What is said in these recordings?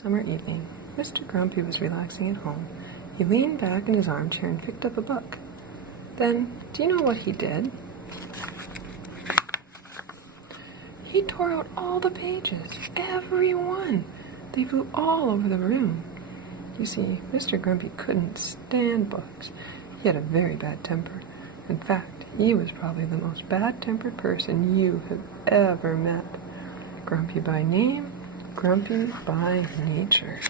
Summer evening. Mr. Grumpy was relaxing at home. He leaned back in his armchair and picked up a book. Then, do you know what he did? He tore out all the pages, every one. They flew all over the room. You see, Mr. Grumpy couldn't stand books. He had a very bad temper. In fact, he was probably the most bad-tempered person you have ever met. Grumpy by name, grumpy by nature.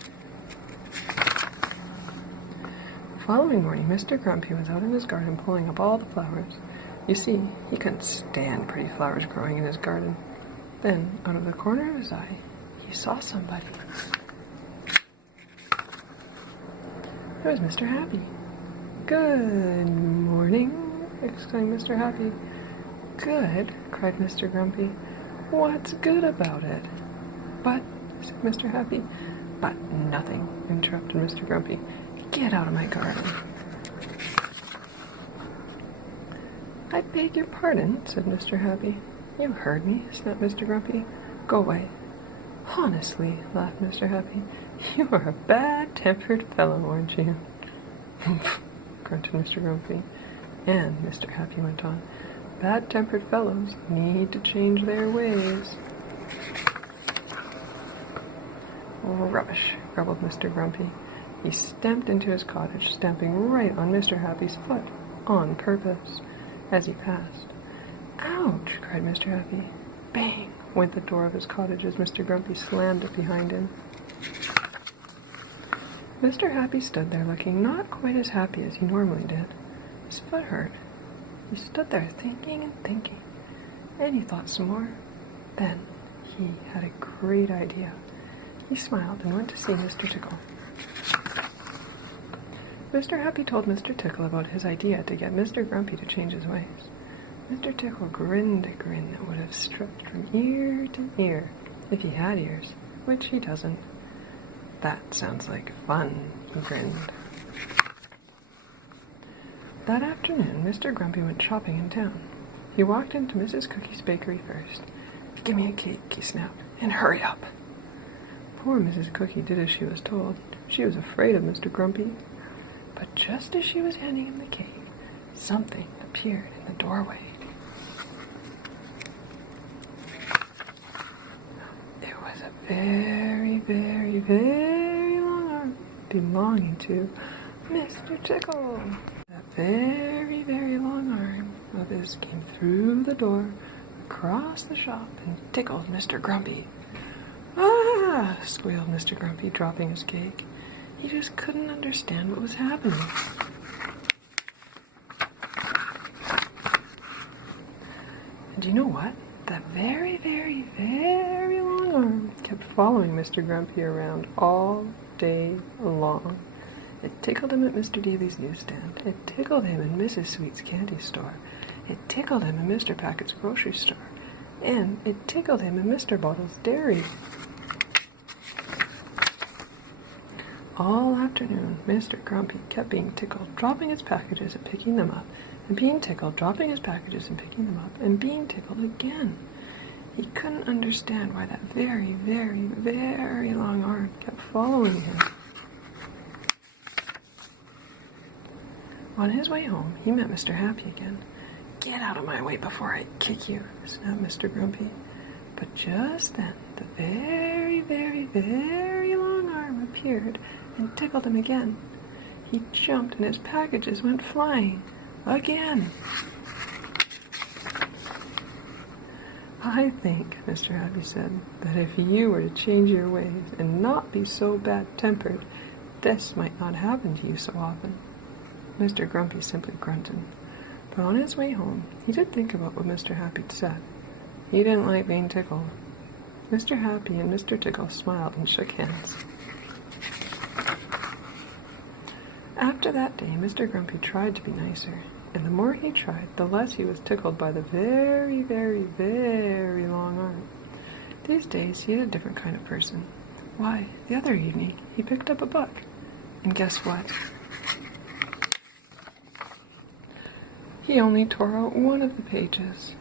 The following morning, Mr. Grumpy was out in his garden pulling up all the flowers. You see, he couldn't stand pretty flowers growing in his garden. Then, out of the corner of his eye, he saw somebody. It was Mr. Happy. "Good morning," exclaimed Mr. Happy. "Good," cried Mr. Grumpy. "What's good about it?" "But," said Mr. Happy. "But nothing," interrupted Mr. Grumpy. "Get out of my garden." "I beg your pardon," said Mr. Happy. "You heard me," snapped Mr. Grumpy. "Go away." "Honestly," laughed Mr. Happy, "you are a bad-tempered fellow, aren't you?" grunted Mr. Grumpy. And Mr. Happy went on, "Bad-tempered fellows need to change their ways." "Rubbish," grumbled Mr. Grumpy. He stamped into his cottage, stamping right on Mr. Happy's foot, on purpose, as he passed. "Ouch!" cried Mr. Happy. Bang! Went the door of his cottage as Mr. Grumpy slammed it behind him. Mr. Happy stood there looking not quite as happy as he normally did. His foot hurt. He stood there thinking and thinking, and he thought some more. Then he had a great idea. He smiled and went to see Mr. Tickle. Mr. Happy told Mr. Tickle about his idea to get Mr. Grumpy to change his ways. Mr. Tickle grinned a grin that would have stretched from ear to ear if he had ears, which he doesn't. "That sounds like fun," he grinned. That afternoon, Mr. Grumpy went shopping in town. He walked into Mrs. Cookie's bakery first. "Give me a cake," he snapped, "and hurry up." Poor Mrs. Cookie did as she was told. She was afraid of Mr. Grumpy. But just as she was handing him the cake, something appeared in the doorway. It was a very, very, very long arm belonging to Mr. Tickle. That very, very long arm of his came through the door, across the shop, and tickled Mr. Grumpy. "Ah!" squealed Mr. Grumpy, dropping his cake. He just couldn't understand what was happening. And you know what? That very, very, very long arm kept following Mr. Grumpy around all day long. It tickled him at Mr. Daly's newsstand. It tickled him in Mrs. Sweet's candy store. It tickled him in Mr. Packet's grocery store. And it tickled him in Mr. Bottle's dairy. All afternoon, Mr. Grumpy kept being tickled, dropping his packages and picking them up, and being tickled, dropping his packages and picking them up, and being tickled again. He couldn't understand why that very, very, very long arm kept following him. On his way home, he met Mr. Happy again. "Get out of my way before I kick you," snapped Mr. Grumpy. But just then, the very, very, very long arm appeared and tickled him again. He jumped and his packages went flying. Again. "I think," Mr. Happy said, "that if you were to change your ways and not be so bad-tempered, this might not happen to you so often." Mr. Grumpy simply grunted. But on his way home, he did think about what Mr. Happy said. He didn't like being tickled. Mr. Happy and Mr. Tickle smiled and shook hands. After that day, Mr. Grumpy tried to be nicer, and the more he tried, the less he was tickled by the very, very, very long arm. These days, he is a different kind of person. Why, the other evening, he picked up a book, and guess what? He only tore out one of the pages.